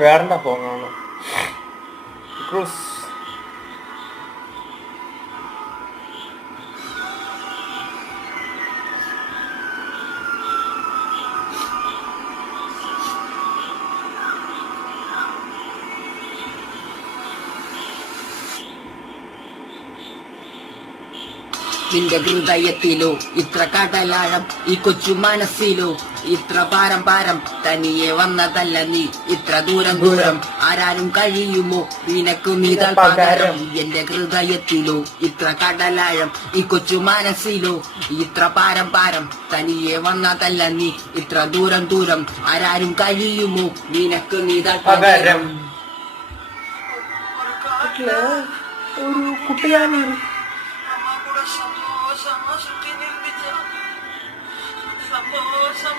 വേറെന്താ ഫോണാണ് ക്രൂസ്. നിന്റെ ഹൃദയത്തിലോ ഇത്ര കടലാഴം, ഈ കൊച്ചു മനസ്സിലോ ഇത്ര പാരം പാരം. തനിയെ വന്നതല്ല നീ ഇത്ര ദൂരം ദൂരം, ആരാനും കഴിയുമോ നിനക്കു നീതാൽ പകരം. എന്റെ ഹൃദയത്തിലോ ഇത്ര കടലാഴം, ഈ കൊച്ചു മനസ്സിലോ ഇത്ര പാരം പാരം. തനിയെ വന്നതല്ല നീ ഇത്ര ദൂരം ദൂരം, ആരാരും കഴിയുമോ നിനക്കു നീതാൽ പകരം. ഒരു കുട്ടിയാണ് സന്തോഷം